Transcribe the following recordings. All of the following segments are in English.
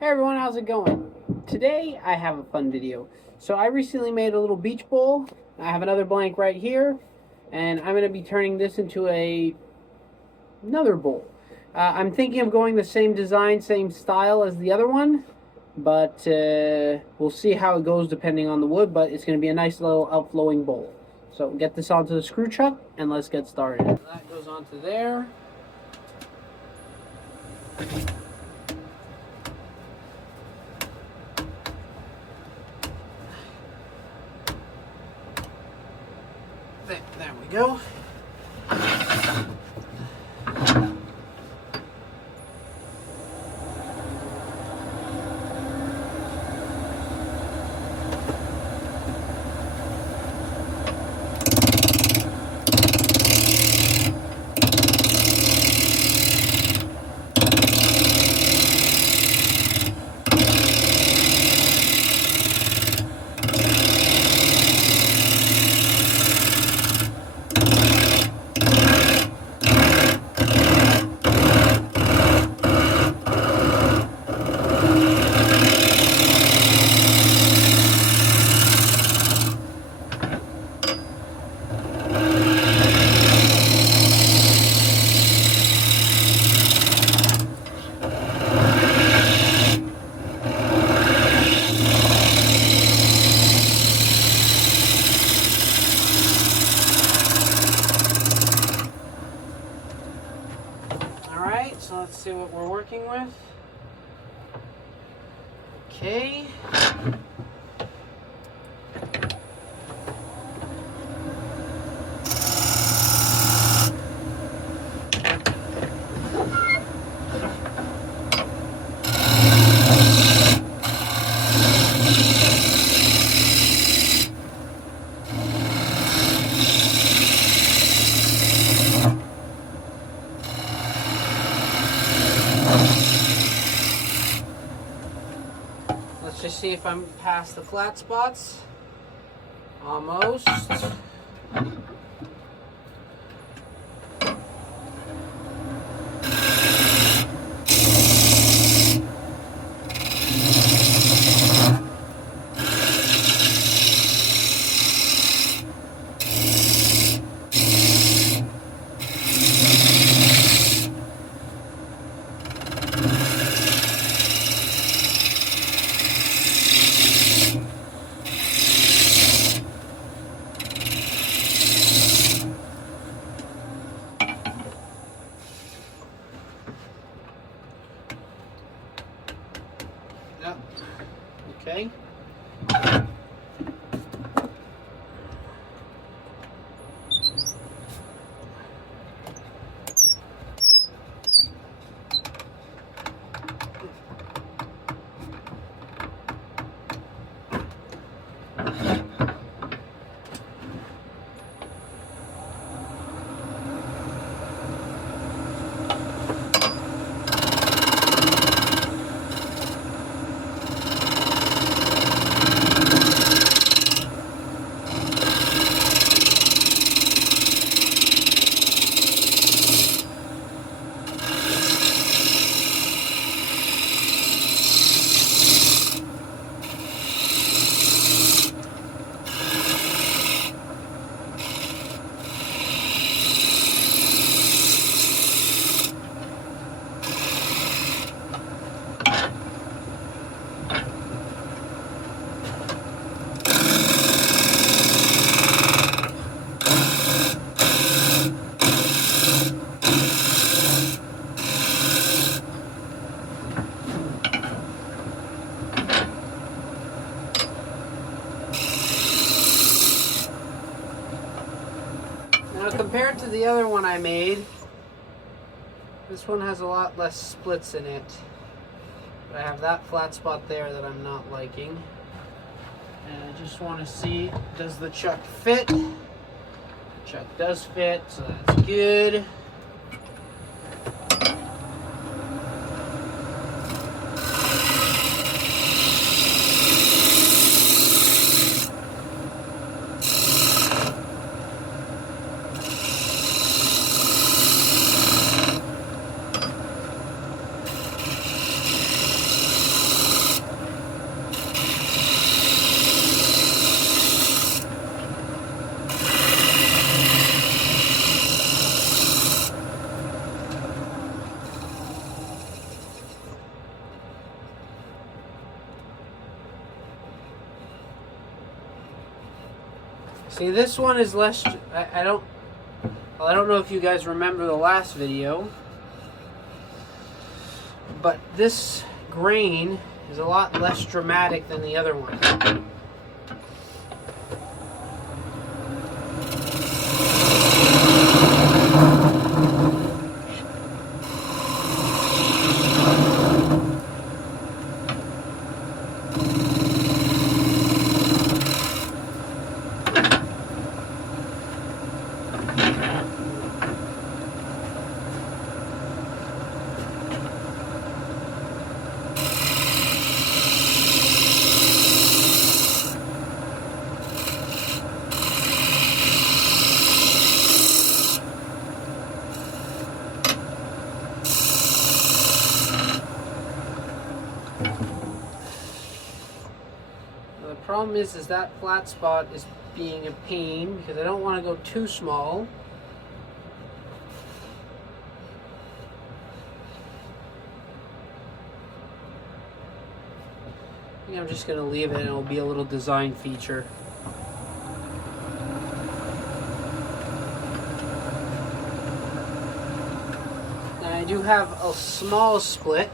Hey everyone, how's it going? Today I have a fun video. So I recently made a little beach bowl. I have another blank right here, and I'm going to be turning this into another bowl. I'm thinking of going the same design, same style as the other one, but we'll see how it goes depending on the wood, but it's going to be a nice little outflowing bowl. So get this onto the screw chuck and let's get started. That goes onto there. There we go. Alright, so let's see what we're working with. Okay. Let's just see if I'm past the flat spots. Almost. Yep. Okay. Now compared to the other one I made, this one has a lot less splits in it. But I have that flat spot there that I'm not liking. And I just want to see, does the chuck fit? The chuck does fit, so that's good. See, this one is less. I don't know if you guys remember the last video, but this grain is a lot less dramatic than the other one. The problem is that flat spot is being a pain because I don't want to go too small. I think I'm just going to leave it and it'll be a little design feature. Now I do have a small split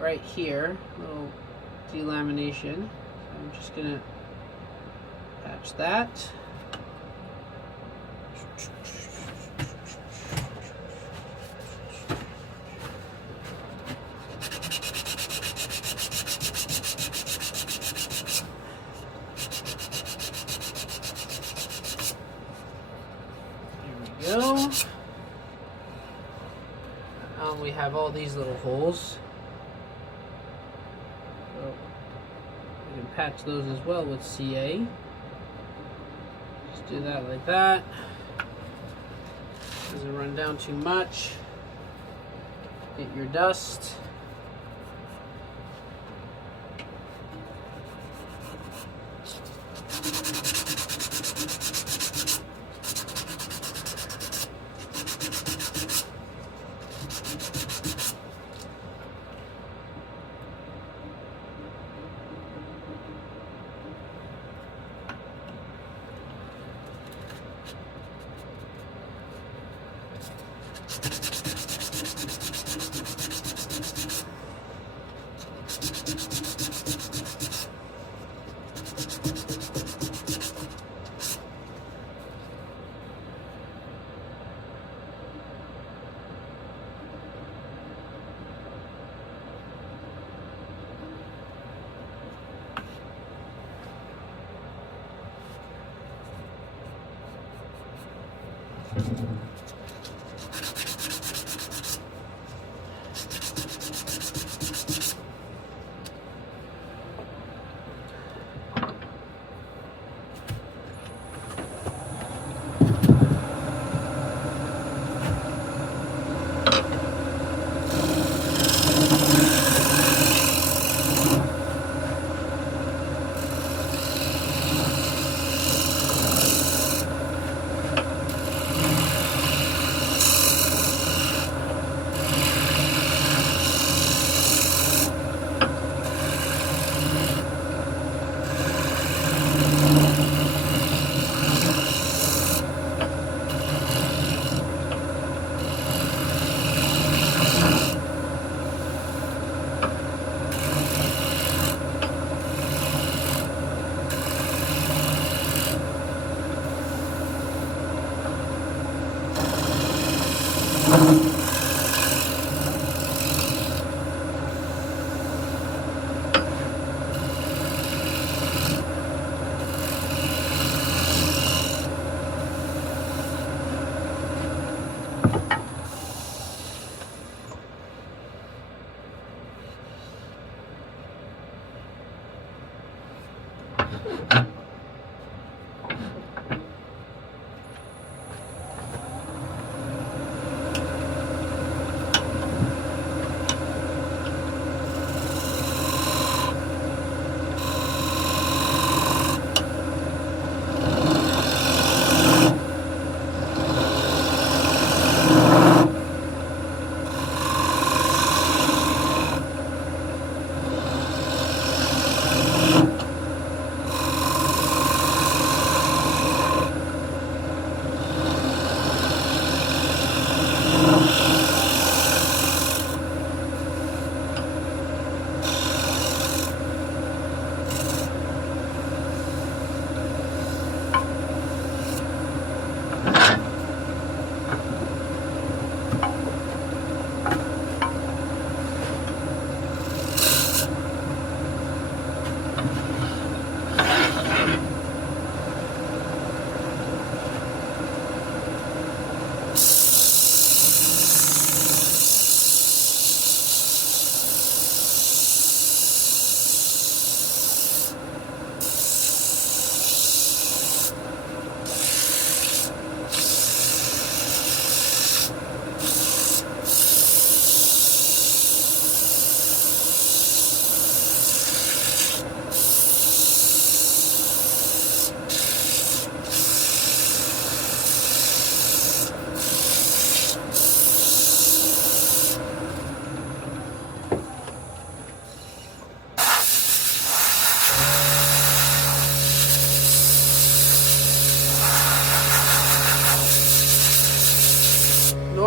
right here, little delamination. I'm just gonna patch that. There we go. We have all these little holes. So we can patch those as well with CA. Just do that like that. Doesn't run down too much. Get your dust.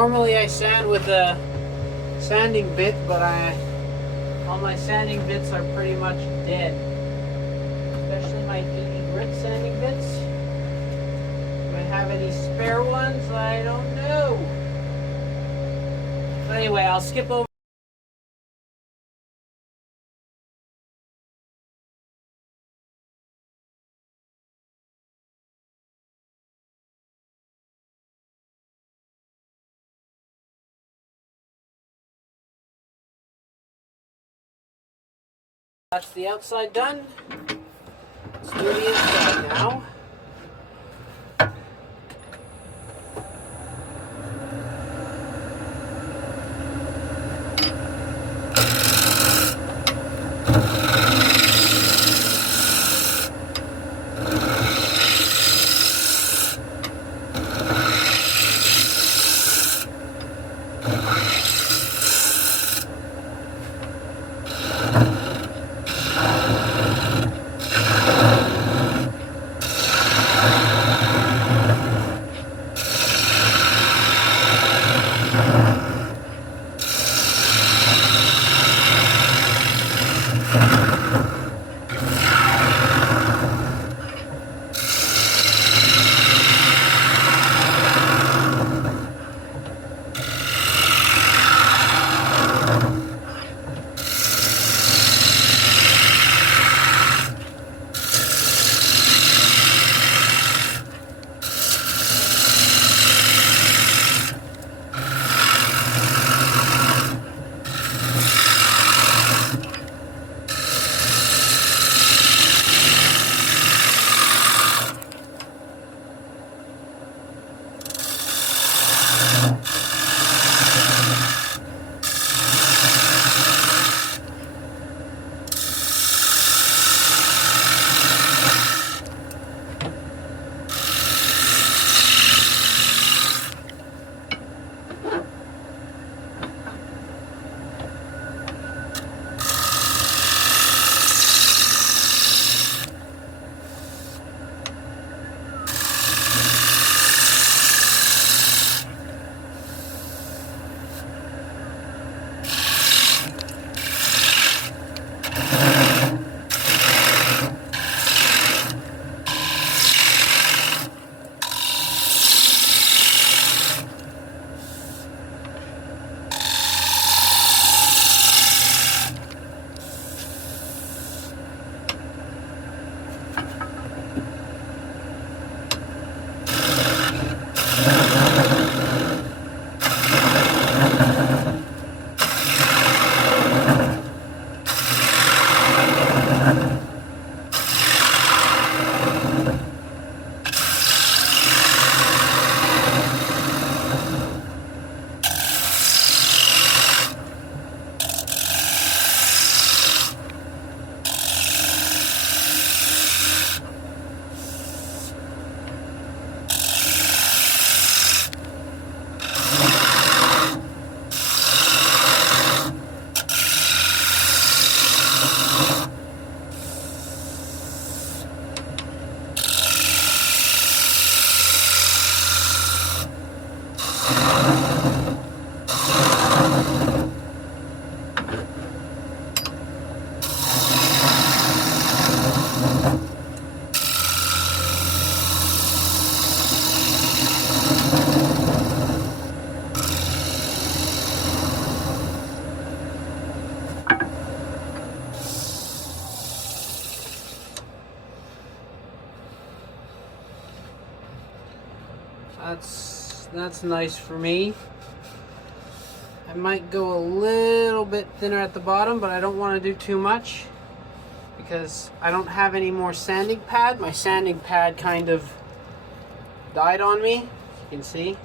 Normally I sand with a sanding bit, but all my sanding bits are pretty much dead. Especially my 80 grit sanding bits. Do I have any spare ones? I don't know. But anyway, I'll skip over. That's the outside done. Let's do the inside now. That's nice for me. I might go a little bit thinner at the bottom, but I don't want to do too much because I don't have any more sanding pad. My sanding pad kind of died on me, you can see.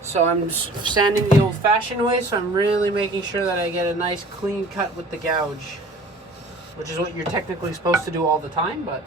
So I'm sanding the old-fashioned way, so I'm really making sure that I get a nice clean cut with the gouge, which is what you're technically supposed to do all the time, but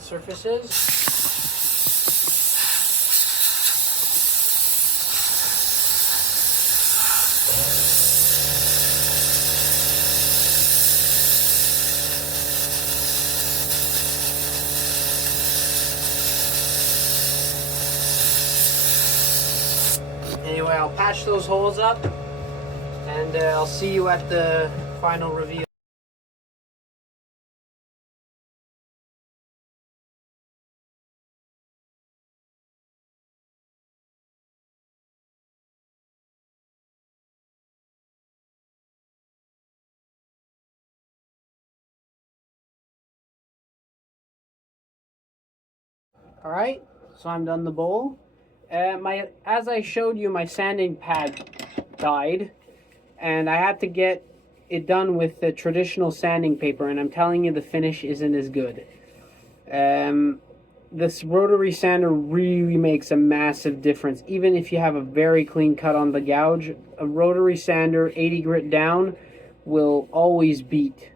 surfaces. Anyway, I'll patch those holes up, and I'll see you at the final review. Alright, so I'm done the bowl. As I showed you, my sanding pad died, and I had to get it done with the traditional sanding paper, and I'm telling you the finish isn't as good. This rotary sander really makes a massive difference. Even if you have a very clean cut on the gouge, a rotary sander 80 grit down will always beat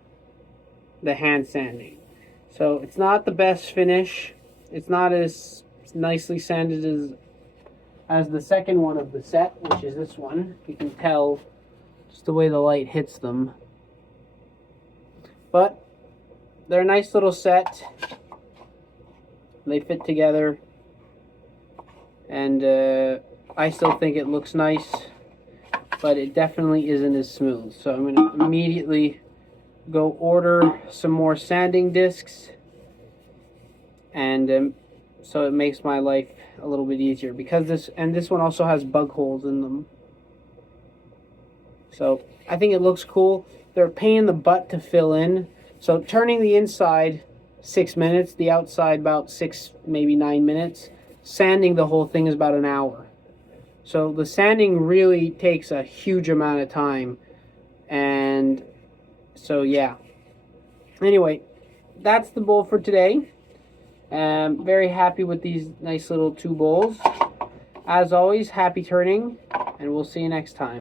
the hand sanding. So it's not the best finish. It's not as nicely sanded as the second one of the set, which is this one. You can tell just the way the light hits them. But they're a nice little set. They fit together. And I still think it looks nice, but it definitely isn't as smooth. So I'm going to immediately go order some more sanding discs. And so it makes my life a little bit easier, because this one also has bug holes in them. So I think it looks cool. They're a pain in the butt to fill in. So turning the inside 6 minutes, the outside about 6, maybe 9 minutes. Sanding the whole thing is about an hour. So the sanding really takes a huge amount of time. And so yeah. Anyway, that's the bowl for today. Very happy with these nice little 2 bowls. As always, happy turning, and we'll see you next time.